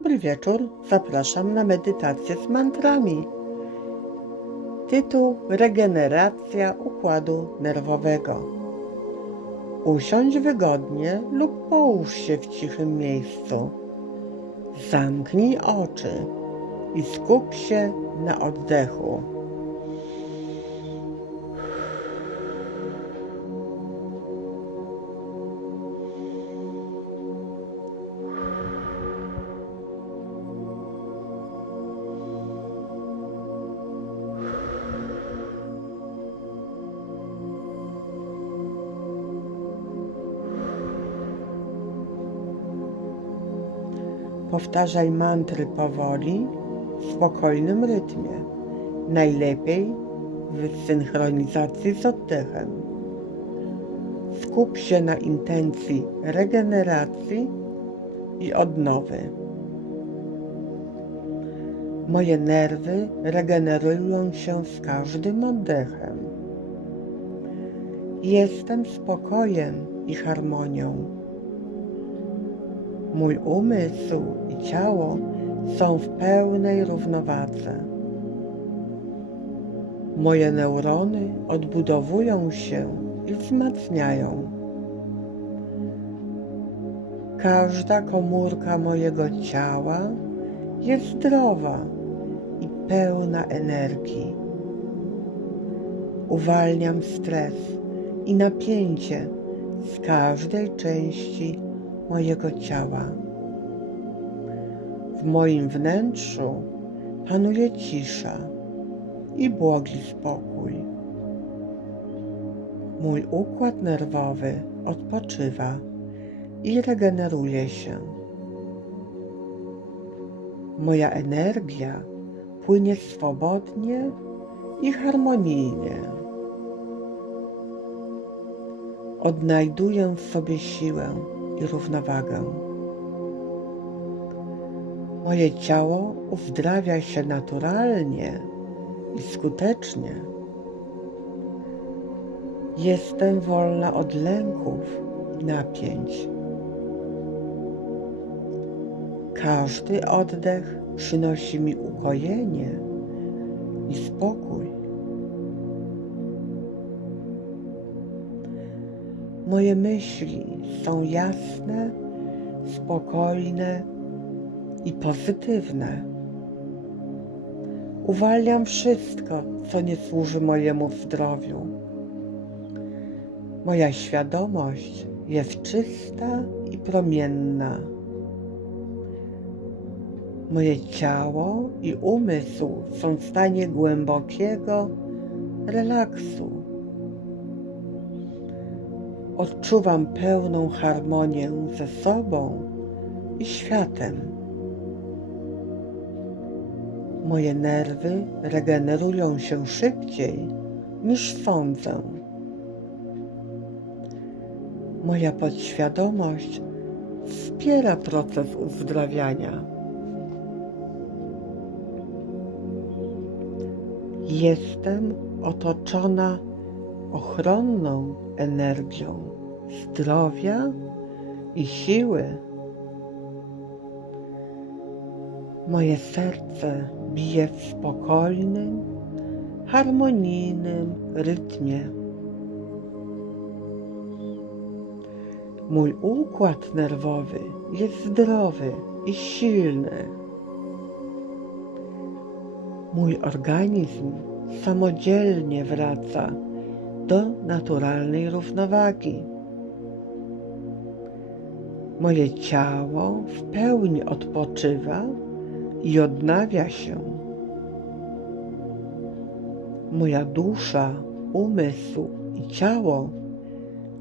Dobry wieczór, zapraszam na medytację z mantrami. Tytuł Regeneracja układu nerwowego. Usiądź wygodnie lub połóż się w cichym miejscu. Zamknij oczy i skup się na oddechu. Powtarzaj mantry powoli, w spokojnym rytmie. Najlepiej w synchronizacji z oddechem. Skup się na intencji regeneracji i odnowy. Moje nerwy regenerują się z każdym oddechem. Jestem spokojem i harmonią. Mój umysł i ciało są w pełnej równowadze. Moje neurony odbudowują się i wzmacniają. Każda komórka mojego ciała jest zdrowa i pełna energii. Uwalniam stres i napięcie z każdej części mojego ciała. W moim wnętrzu panuje cisza i błogi spokój. Mój układ nerwowy odpoczywa i regeneruje się. Moja energia płynie swobodnie i harmonijnie. Odnajduję w sobie siłę i równowagę. Moje ciało uzdrawia się naturalnie i skutecznie. Jestem wolna od lęków i napięć. Każdy oddech przynosi mi ukojenie i spokój. Moje myśli są jasne, spokojne i pozytywne. Uwalniam wszystko, co nie służy mojemu zdrowiu. Moja świadomość jest czysta i promienna. Moje ciało i umysł są w stanie głębokiego relaksu. Odczuwam pełną harmonię ze sobą i światem. Moje nerwy regenerują się szybciej niż sądzę. Moja podświadomość wspiera proces uzdrawiania. Jestem otoczona ochronną energią zdrowia i siły. Moje serce bije w spokojnym, harmonijnym rytmie. Mój układ nerwowy jest zdrowy i silny. Mój organizm samodzielnie wraca do naturalnej równowagi. Moje ciało w pełni odpoczywa i odnawia się. Moja dusza, umysł i ciało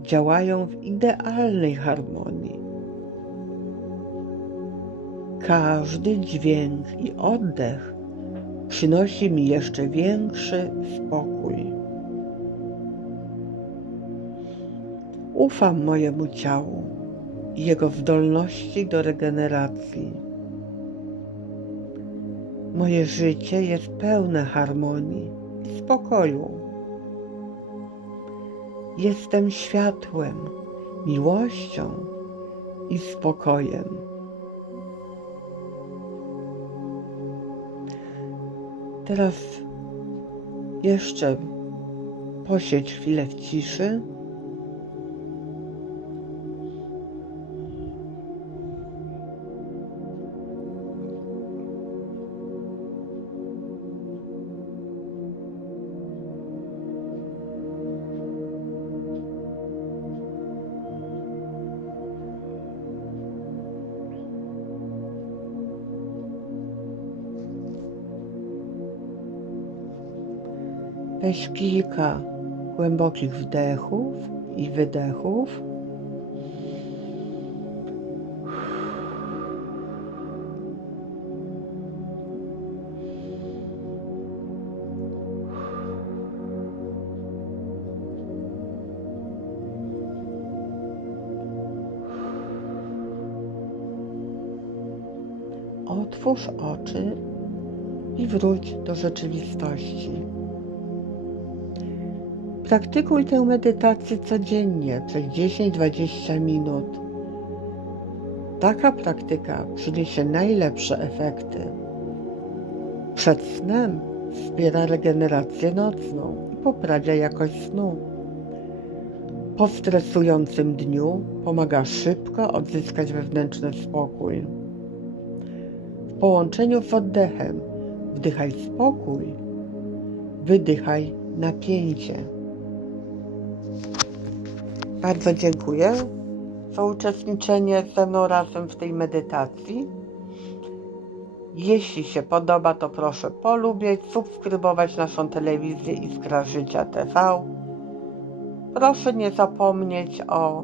działają w idealnej harmonii. Każdy dźwięk i oddech przynosi mi jeszcze większy spokój. Ufam mojemu ciału i jego zdolności do regeneracji. Moje życie jest pełne harmonii, spokoju. Jestem światłem, miłością i spokojem. Teraz jeszcze posiedź chwilę w ciszy. Weź kilka głębokich wdechów i wydechów. Otwórz oczy i wróć do rzeczywistości. Praktykuj tę medytację codziennie przez 10-20 minut. Taka praktyka przyniesie najlepsze efekty. Przed snem wspiera regenerację nocną i poprawia jakość snu. Po stresującym dniu pomaga szybko odzyskać wewnętrzny spokój. W połączeniu z oddechem wdychaj spokój, wydychaj napięcie. Bardzo dziękuję za uczestniczenie ze mną razem w tej medytacji. Jeśli się podoba, to proszę polubić, subskrybować naszą telewizję Iskra Życia TV. Proszę nie zapomnieć o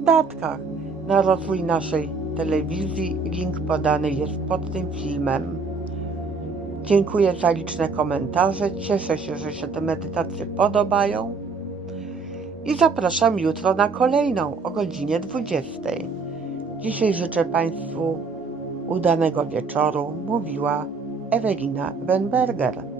datkach na rozwój naszej telewizji. Link podany jest pod tym filmem. Dziękuję za liczne komentarze. Cieszę się, że się te medytacje podobają. I zapraszam jutro na kolejną o godzinie 20. Dzisiaj życzę Państwu udanego wieczoru, mówiła Ewelina Benberger.